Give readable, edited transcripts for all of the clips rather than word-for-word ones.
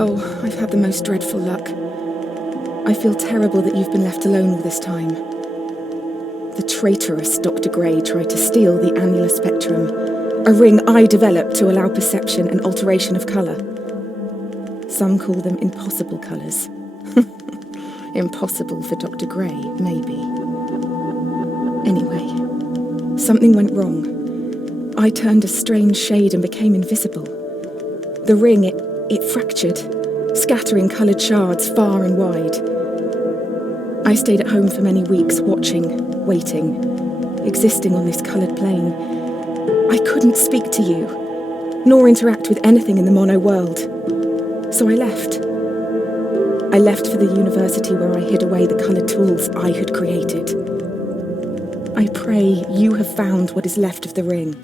Oh, I've had the most dreadful luck. I feel terrible that you've been left alone all this time. The traitorous Dr. Gray tried to steal the annular spectrum, a ring I developed to allow perception and alteration of colour. Some call them impossible colours. Impossible for Dr. Gray, maybe. Anyway, something went wrong. I turned a strange shade and became invisible. The ring, it fractured, scattering coloured shards far and wide. I stayed at home for many weeks, watching, waiting, existing on this coloured plane. I couldn't speak to you, nor interact with anything in the mono world. So I left. I left for the university where I hid away the coloured tools I had created. I pray you have found what is left of the ring.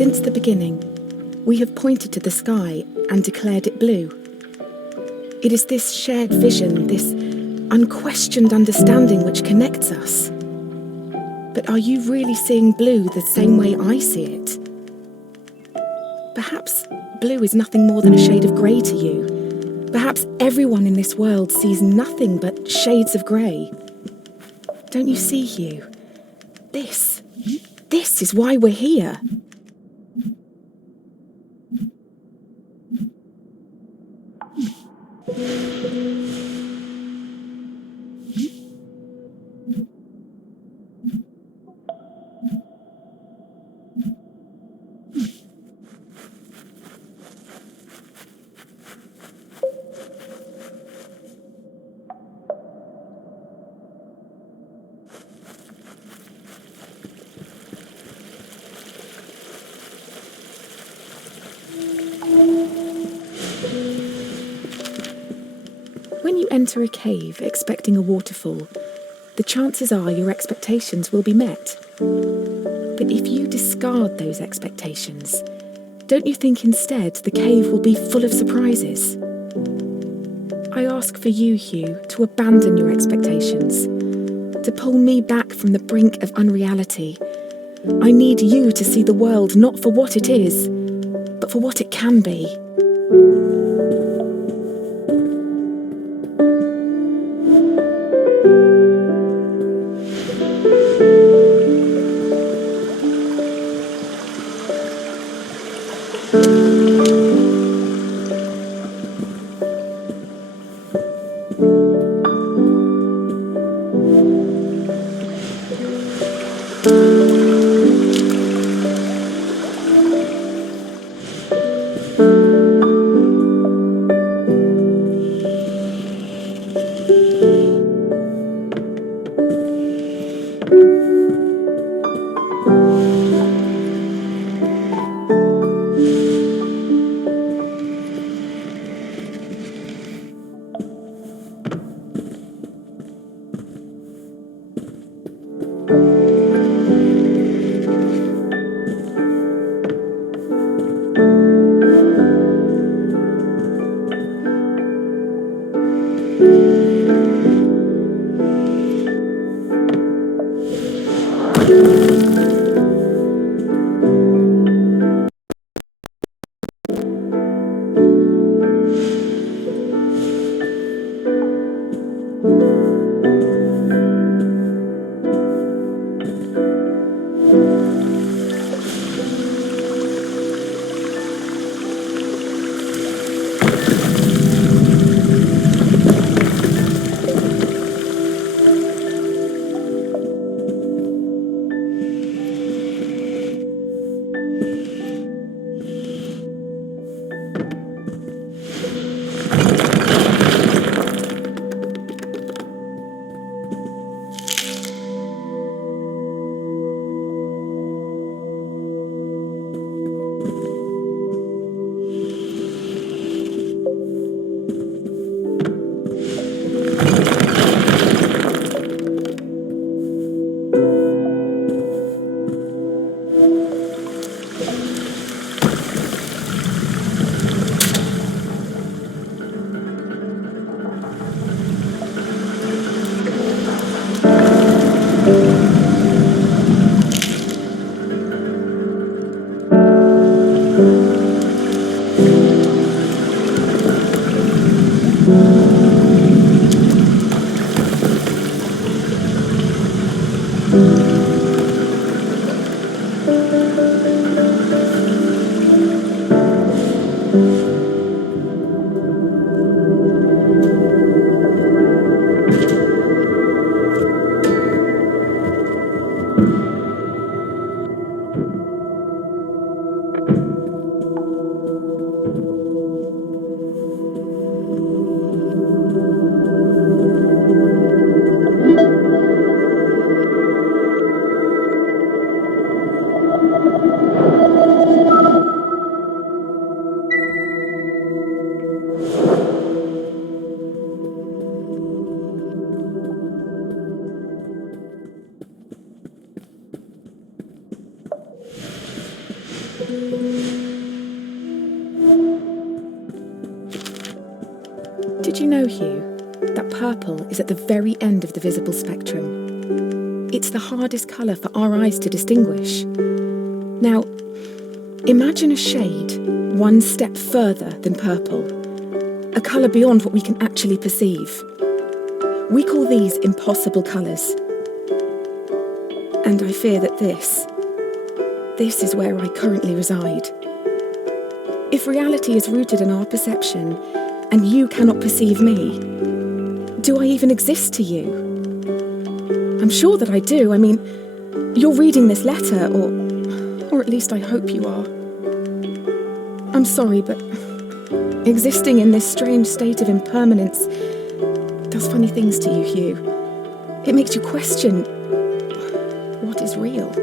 Since the beginning, we have pointed to the sky and declared it blue. It is this shared vision, this unquestioned understanding which connects us. But are you really seeing blue the same way I see it? Perhaps blue is nothing more than a shade of grey to you. Perhaps everyone in this world sees nothing but shades of grey. Don't you see, Hugh? This is why we're here. When you enter a cave expecting a waterfall, the chances are your expectations will be met. But if you discard those expectations, don't you think instead the cave will be full of surprises? I ask for you, Hugh, to abandon your expectations, to pull me back from the brink of unreality. I need you to see the world not for what it is, but for what it can be. Did you know, Hugh, that purple is at the very end of the visible spectrum? It's the hardest colour for our eyes to distinguish. Now, imagine a shade one step further than purple, a colour beyond what we can actually perceive. We call these impossible colours. And I fear that this is where I currently reside. If reality is rooted in our perception, and you cannot perceive me, do I even exist to you? I'm sure that I do. I mean, you're reading this letter, or at least I hope you are. I'm sorry, but existing in this strange state of impermanence does funny things to you, Hugh. It makes you question what is real.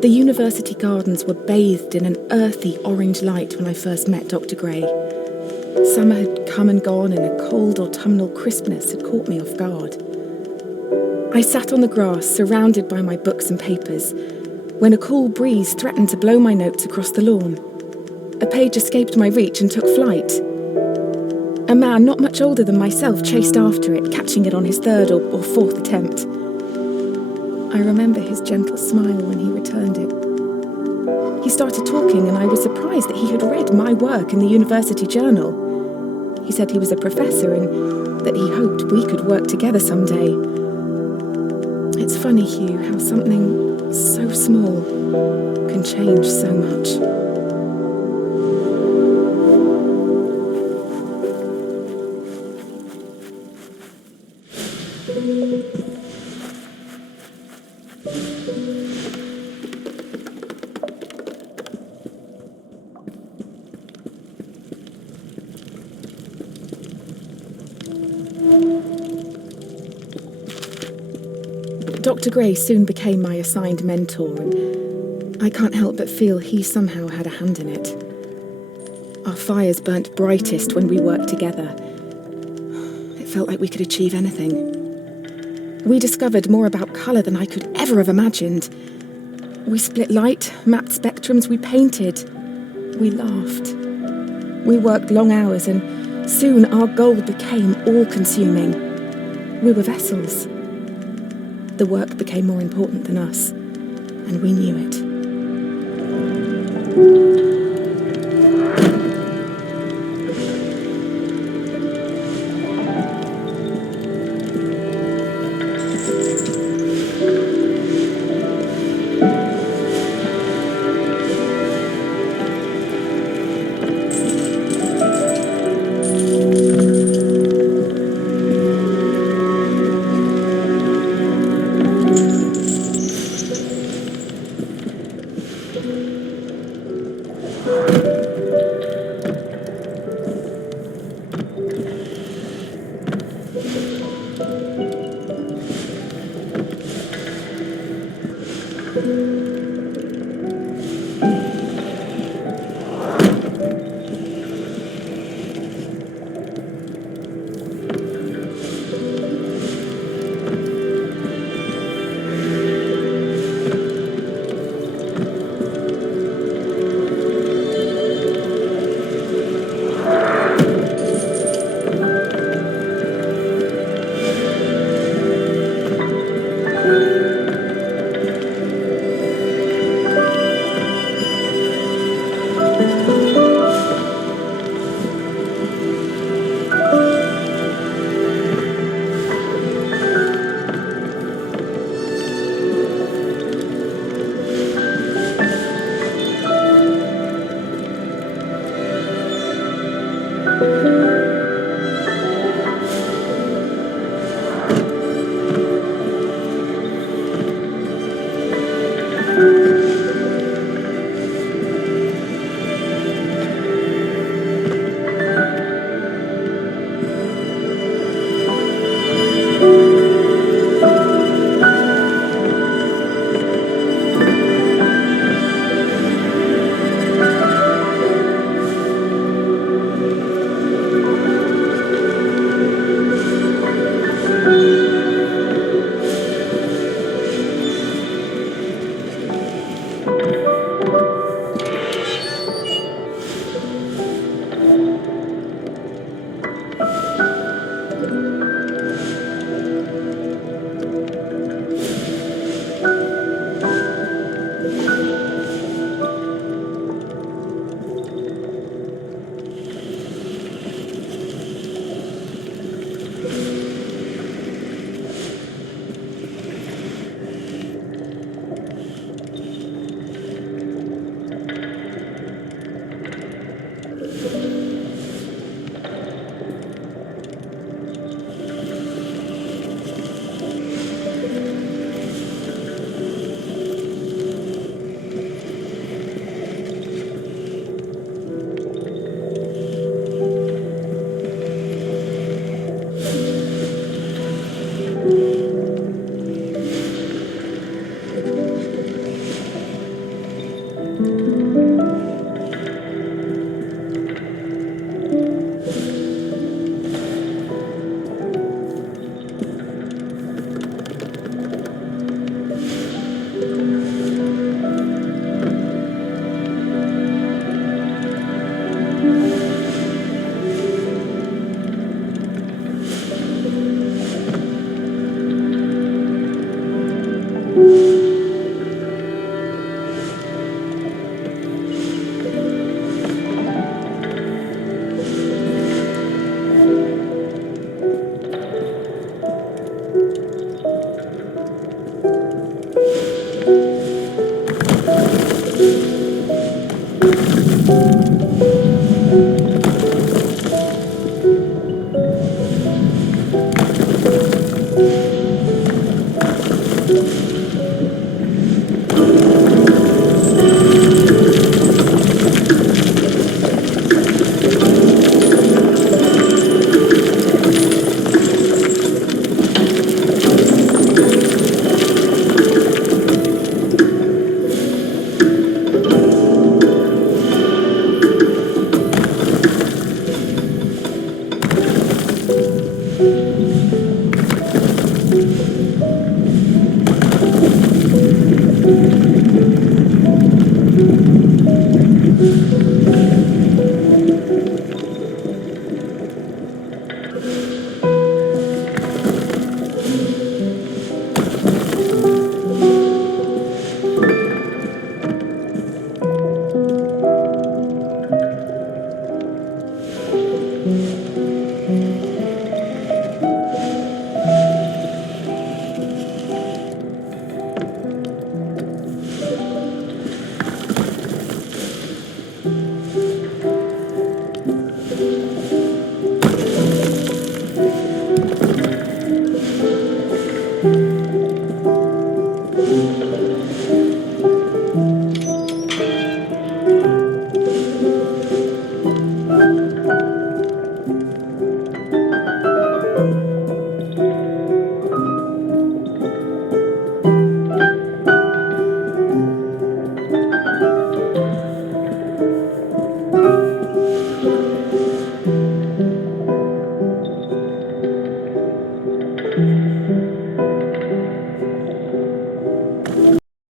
The university gardens were bathed in an earthy orange light when I first met Dr. Gray. Summer had come and gone, and a cold autumnal crispness had caught me off guard. I sat on the grass, surrounded by my books and papers, when a cool breeze threatened to blow my notes across the lawn. A page escaped my reach and took flight. A man not much older than myself chased after it, catching it on his third or fourth attempt. I remember his gentle smile when he returned it. He started talking, and I was surprised that he had read my work in the university journal. He said he was a professor and that he hoped we could work together someday. It's funny, Hugh, how something so small can change so much. Dr. Gray soon became my assigned mentor, and I can't help but feel he somehow had a hand in it. Our fires burnt brightest when we worked together. It felt like we could achieve anything. We discovered more about colour than I could ever have imagined. We split light, mapped spectrums, we painted, we laughed. We worked long hours, and soon our goal became all-consuming. We were vessels. The work became more important than us, and we knew it.